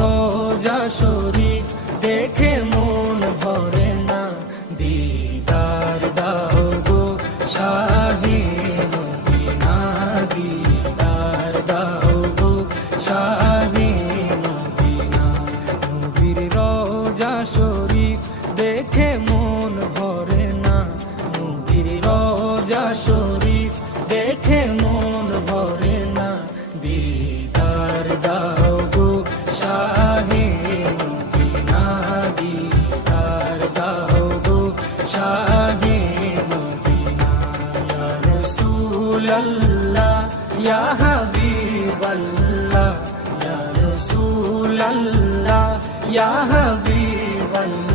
রোজা শরীফ দেখে মন ভরে না, দিদার দাও গো শাহে মদিনা, দিদার দাও গো শাহে মদিনা। নবীর রোজা শরীফ দেখে মন ভরে না, নবীর রোজা শরীফ দেখে মন ভরে না, দিদার দাও গো শাহে মদিনা, দিদার দাও গো শাহে মদিনা। ইয়া রাসূলাল্লাহ ইয়া হাবিবাল্লাহ, ইয়া রাসূলাল্লাহ ইয়া হাবিবাল্লাহ।